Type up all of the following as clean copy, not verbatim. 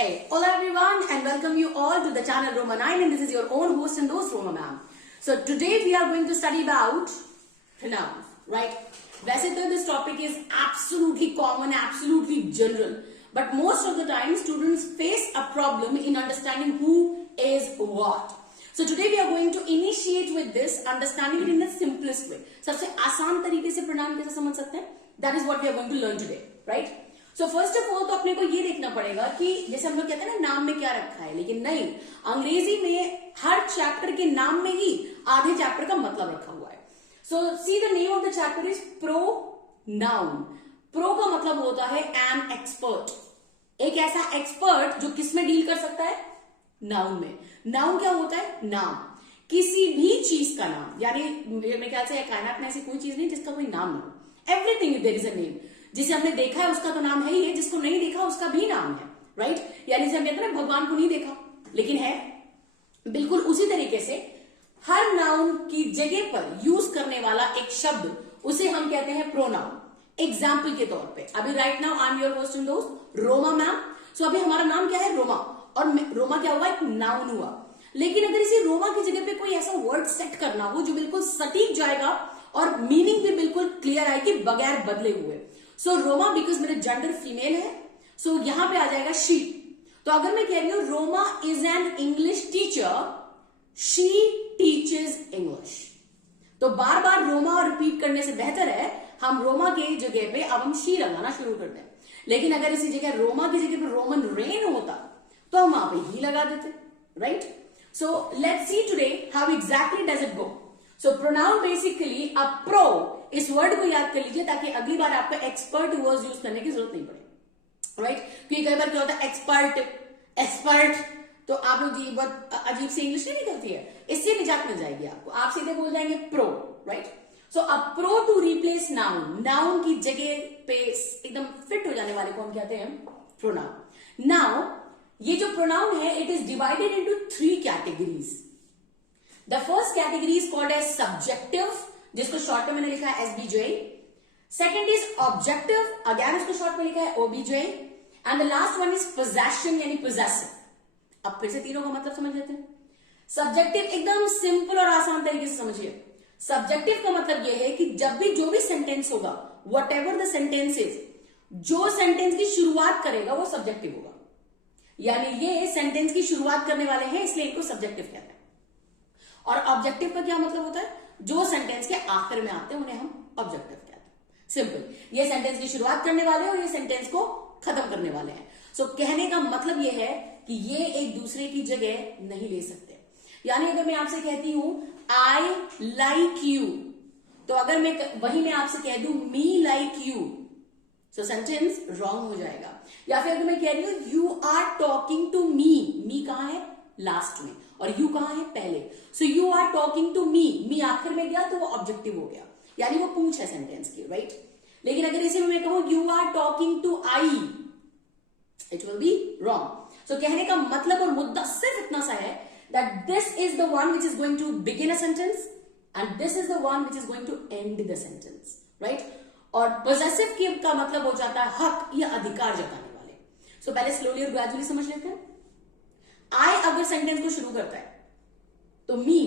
Hey, hello everyone and welcome you all to the channel Roma 9 and this is your own host and host Roma ma'am. So today we are going to study about pronouns, right? वैसे तो this topic is absolutely common, absolutely general, but most of the time students face a problem in understanding who is what. So today we are going to initiate with this, understanding it in the simplest way. सबसे आसान तरीके से pronoun कैसे समझ सकते हैं? That is what we are going to learn today, right? So first of all तो अपने को ये देखना पड़ेगा कि जैसे हम लोग कहते हैं ना नाम में क्या रखा है, लेकिन नहीं, अंग्रेजी में हर चैप्टर के नाम में ही आधे चैप्टर का मतलब रखा हुआ है. So see the name of the chapter is pronoun. Pro का मतलब होता है एन एक्सपर्ट, एक ऐसा एक्सपर्ट जो किस में डील कर सकता है, नाउन में. नाउन क्या होता है, नाम, किसी भी चीज का नाम. यानी मेरे ख्याल से कायनात में ऐसी कोई चीज नहीं जिसका कोई नाम ना हो. Everything there is a name. जिसे हमने देखा है उसका तो नाम है ही है, जिसको नहीं देखा उसका भी नाम है, राइट? यानी जैसे हम कहते हैं ना भगवान को नहीं देखा लेकिन है, बिल्कुल उसी तरीके से हर नाउन की जगह पर यूज करने वाला एक शब्द उसे हम कहते हैं प्रोनाउन. एग्जाम्पल के तौर पे अभी right now I am your host and दोस्त रोमा मैम. सो अभी हमारा नाम क्या है, रोमा, और रोमा क्या हुआ, एक नाउन हुआ. लेकिन अगर इसी रोमा की जगह पे कोई ऐसा वर्ड सेट करना हो जो बिल्कुल सटीक जाएगा और मीनिंग भी बिल्कुल क्लियर आएगी बगैर बदले हुए. सो रोमा बिकॉज मेरे जेंडर फीमेल है, सो यहां पे आ जाएगा शी. तो अगर मैं कह रही हूं Roma is an English teacher, she teaches English, तो बार बार रोमा रिपीट करने से बेहतर है हम रोमा के जगह पे अब हम शी लगाना शुरू कर दें. लेकिन अगर इसी जगह रोमा की जगह पे रोमन रेन होता तो हम वहां पे ही लगा देते, right? So let's see today how exactly does it go. So pronoun basically a pro, इस वर्ड को याद कर लीजिए ताकि अगली बार आपको एक्सपर्ट वर्ड यूज करने की जरूरत नहीं पड़े, राइट? क्योंकि कई बार क्या होता है एक्सपर्ट, एक्सपर्ट, तो आप लोग ये बहुत अजीब सी इंग्लिश नहीं निकलती है, इससे निजात मिल जाएगी आपको. आप सीधे बोल जाएंगे pro, right? So a pro to replace noun, noun की जगह पे एकदम फिट हो जाने वाले को हम कहते हैं प्रोनाउन. नाउ ये जो प्रोनाउन है it is divided into 3 categories. The first category is called as subjective, जिसको शॉर्ट में मैंने लिखा है SBJ. Second is objective, again उसको शॉर्ट में लिखा है OBJ. And the last one is possession यानी पोजेसिव. अब फिर से तीनों का मतलब समझ लेते हैं. सब्जेक्टिव एकदम सिंपल और आसान तरीके से समझिए. सब्जेक्टिव का मतलब यह है कि जब भी जो भी सेंटेंस होगा, what ever the sentence is, जो सेंटेंस की शुरुआत करेगा वो सब्जेक्टिव होगा. यानी ये सेंटेंस की शुरुआत करने वाले हैं इसलिए इनको सब्जेक्टिव कहते हैं. और ऑब्जेक्टिव का क्या मतलब होता है, जो सेंटेंस के आखिर में आते हैं उन्हें हम ऑब्जेक्टिव कहते हैं. सिंपल, ये सेंटेंस की शुरुआत करने वाले हैं और ये सेंटेंस को खत्म करने वाले हैं. सो कहने का मतलब ये है कि ये एक दूसरे की जगह नहीं ले सकते. यानी अगर मैं आपसे कहती हूं आई लाइक यू, तो अगर मैं आपसे कह दूं me like you, so sentence wrong हो जाएगा. या फिर अगर मैं कह रही हूं you are talking to me, me कहां है, लास्ट में, और यू कहां है, पहले. So you are talking to me, me आखिर में गया तो वो ऑब्जेक्टिव हो गया, यानी वो पूंछ है सेंटेंस की, राइट? लेकिन अगर इसी में मैं कहूं you are talking to I, it will be wrong. So कहने का मतलब और मुद्दा सिर्फ इतना सा है that this is the one which is going to begin a sentence and this is the one which is going to end the sentence, right? और पोजेसिव का मतलब हो जाता है हक या अधिकार जताने वाले. सो पहले स्लोली और ग्रेजुअली समझ लेते हैं. आई अगर सेंटेंस को शुरू करता है तो मी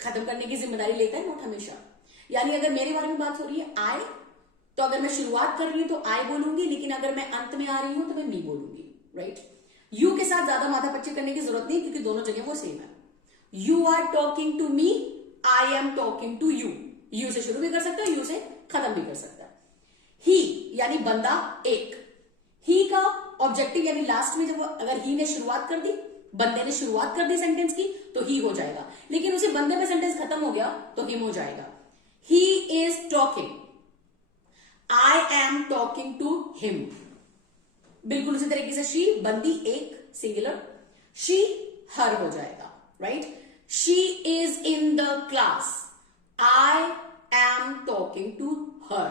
खत्म करने की जिम्मेदारी लेता है नोट हमेशा. यानी अगर मेरे बारे में बात हो रही है आई, तो अगर मैं शुरुआत कर रही हूं तो आई बोलूंगी, लेकिन अगर मैं अंत में आ रही हूं तो मैं मी बोलूंगी, राइट? यू के साथ ज्यादा माथा पच्ची करने की जरूरत नहीं क्योंकि दोनों जगह वो सेम है. You are talking to me, I am talking to you. You से शुरू भी कर सकता है, यू से खत्म भी कर सकता है. ही यानी बंदा एक, ही का ऑब्जेक्टिव यानी लास्ट में जब अगर ही ने शुरुआत कर दी, बंदे ने शुरुआत कर दी सेंटेंस की तो ही हो जाएगा, लेकिन उसे बंदे में सेंटेंस खत्म हो गया तो हिम हो जाएगा. He is talking, I am talking to him. बिल्कुल उसी तरीके से शी बंदी एक सिंगुलर, शी हर हो जाएगा, right? She is in the class, I am talking to her.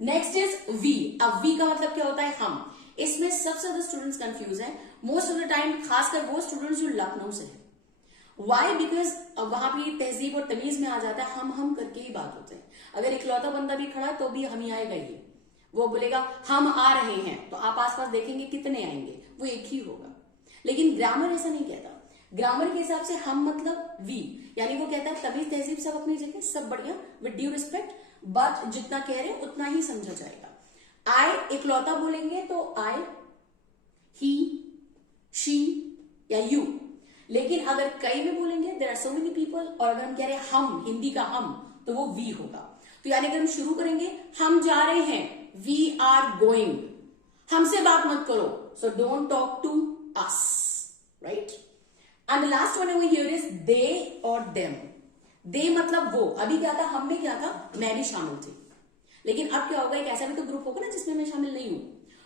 Next is we. अब वी का मतलब क्या होता है, हम. इसमें सबसे ज्यादा स्टूडेंट्स कंफ्यूज हैं मोस्ट ऑफ द टाइम, खासकर वो स्टूडेंट्स जो लखनऊ से हैं. वाई? बिकॉज वहां भी तहजीब और तमीज में आ जाता है हम करके ही बात होते हैं. अगर इकलौता बंदा भी खड़ा तो भी हम ही आएगा ही, वो बोलेगा हम आ रहे हैं, तो आप आसपास देखेंगे कितने आएंगे, वो एक ही होगा। लेकिन ग्रामर ऐसा नहीं कहता। ग्रामर के हिसाब से हम मतलब वी, यानी वो कहता है तमीज तहजीब सब अपनी जगह, सब बढ़िया, विद ड्यू रिस्पेक्ट, बट जितना कह रहे हैं उतना ही समझा जाएगा। आई इकलौता बोलेंगे तो आई, ही, शी या यू। लेकिन अगर कई में बोलेंगे there are so many people, और अगर हम कह रहे हैं हम, हिंदी का हम, तो वो वी होगा। तो यानी अगर हम शुरू करेंगे हम जा रहे हैं, वी आर गोइंग, हमसे बात मत करो, so don't talk to us, right. And the last one over here is they और देम। दे मतलब वो, अभी क्या था, हम में क्या था, मैं भी शामिल थी। लेकिन अब क्या होगा, एक ऐसा भी तो ग्रुप होगा ना जिसमें मैं शामिल नहीं हूं,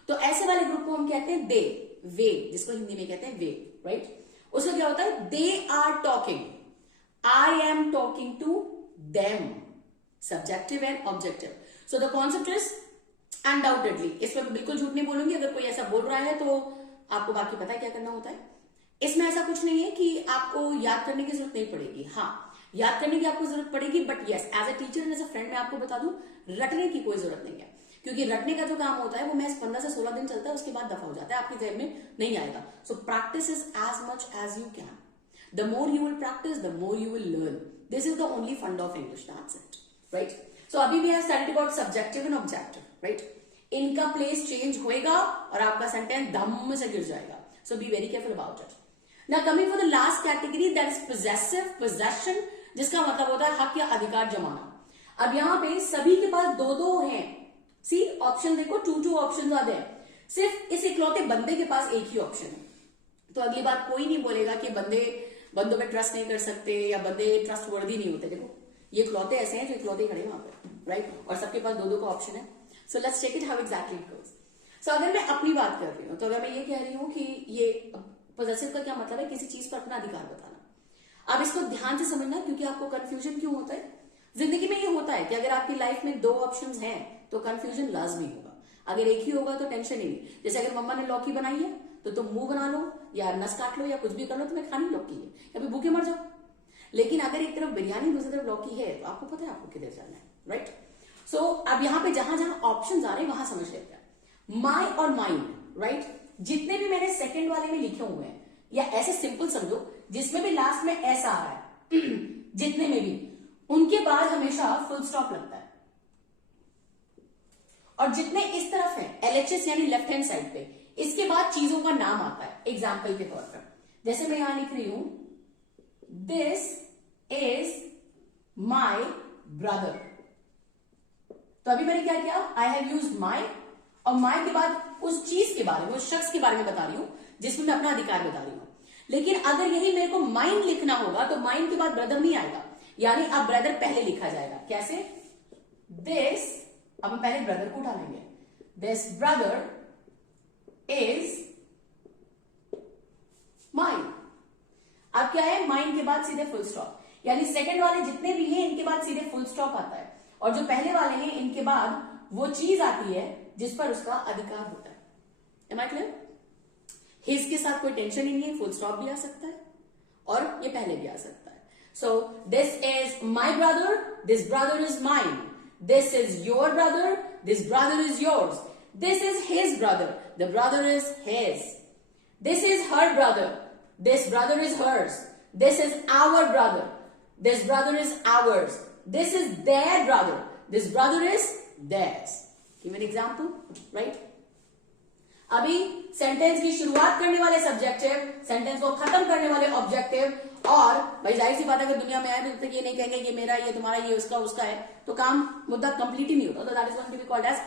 तो ऐसे वाले ग्रुप को हम कहते हैं दे, वे, जिसको हिंदी में कहते हैं वे, राइट। उसमें क्या होता है, they are talking, I am talking to them, subjective and objective. So the concept is undoubtedly, इसमें मैं बिल्कुल झूठ नहीं बोलूंगी, अगर कोई ऐसा बोल रहा है तो आपको बाकी पता है क्या करना होता है। इसमें ऐसा कुछ नहीं है कि आपको याद करने की जरूरत नहीं पड़ेगी, हाँ याद करने की आपको जरूरत पड़ेगी, but yes as a teacher and as a friend मैं आपको बता दूं, रटने की कोई जरूरत नहीं है, क्योंकि रटने का जो काम होता है वो महज 15 से 16 दिन चलता है, उसके बाद दफा हो जाता है, आपकी जेब में नहीं आएगा। So practice is as much as you can, the more you will practice the more you will learn, this is the only fund of English, that's it, right. So अभी we have studied about subjective and objective, right. इनका place change होएगा और आपका sentence धम से गिर जाएगा, so be very careful about it. Now coming for the last category, that is possessive, possession, जिसका मतलब होता है हक या अधिकार जमाना। अब यहाँ पे सभी के पास दो दो हैं, सी ऑप्शन देखो, टू ऑप्शन आते हैं, सिर्फ इस इकलौते बंदे के पास एक ही ऑप्शन है। तो अगली बार कोई नहीं बोलेगा कि बंदों पे ट्रस्ट नहीं कर सकते या बंदे ट्रस्ट वर्दी नहीं होते। देखो ये इकलौते ऐसे हैं जो इकलौते खड़े हैं वहां पे, राइट, और सबके पास दो का ऑप्शन है। So let's take it how exactly it goes. So अगर मैं अपनी बात कर रही हूँ, तो अगर मैं ये कह रही हूँ कि ये पॉजेसिव का क्या मतलब है, किसी चीज पर अपना अधिकार बताना। अब इसको ध्यान से समझना, क्योंकि आपको कंफ्यूजन क्यों होता है। जिंदगी में ये होता है कि अगर आपकी लाइफ में दो ऑप्शंस हैं तो कंफ्यूजन लाजमी होगा, अगर एक ही होगा तो टेंशन ही नहीं। जैसे अगर मम्मा ने लौकी बनाई है तो तुम मुंह बना लो या नस काट लो या कुछ भी कर लो, तुम्हें खानी लौकी है या फिर भूखे मर जाओ। लेकिन अगर एक तरफ बिरयानी दूसरी तरफ लौकी है तो आपको पता है आपको किधर जाना है, राइट। सो अब यहाँ पे जहां जहां ऑप्शन आ रहे हैं वहां समझ लेते हैं। माई और माइंड, राइट, जितने भी मैंने सेकंड वाले में लिखे हुए हैं, या ऐसे सिंपल समझो जिसमें भी लास्ट में एस आ रहा है जितने में भी, उनके बाद हमेशा फुल स्टॉप लगता है। और जितने इस तरफ है एलएचएस यानी लेफ्ट हैंड साइड पे, इसके बाद चीजों का नाम आता है। एग्जाम्पल के तौर पर जैसे मैं यहां लिख रही हूं, दिस इज माई ब्रदर, तो अभी मैंने क्या किया, आई हैव यूज्ड माई, और माई के बाद उस चीज के बारे में, उस शख्स के बारे में बता रही हूं जिसमें मैं अपना अधिकार बता रही हूं। लेकिन अगर यही मेरे को माइंड लिखना होगा तो माइंड के बाद ब्रदर नहीं आएगा, यानी अब ब्रदर पहले लिखा जाएगा। कैसे, दिस, अब हम पहले ब्रदर को उठाएंगे, दिस ब्रदर इज माइंड। अब क्या है, माइंड के बाद सीधे फुल स्टॉप, यानी सेकंड वाले जितने भी हैं इनके बाद सीधे फुल स्टॉप आता है, और जो पहले वाले हैं इनके बाद वो चीज आती है जिस पर उसका अधिकार होता है। Am I clear? हिज के साथ कोई टेंशन ही नहीं है, फुल स्टॉप भी आ सकता है और ये पहले भी आ सकता है। So this is my brother, this brother is mine, this is your brother, this brother is yours, this is his brother, the brother is his, this is her brother, this brother is hers, this is our brother, this brother is ours, this is their brother, this brother is theirs. Give an example, right? अभी sentence की शुरुआत करने वाले subjective, sentence को खत्म करने वाले objective, और भाई जाहिर सी बात है अगर दुनिया में आए तो जब तक ये नहीं कहेंगे ये मेरा, ये तुम्हारा, ये उसका, उसका है, तो काम मुद्दा कंप्लीट ही नहीं होता। तो that is going to be called as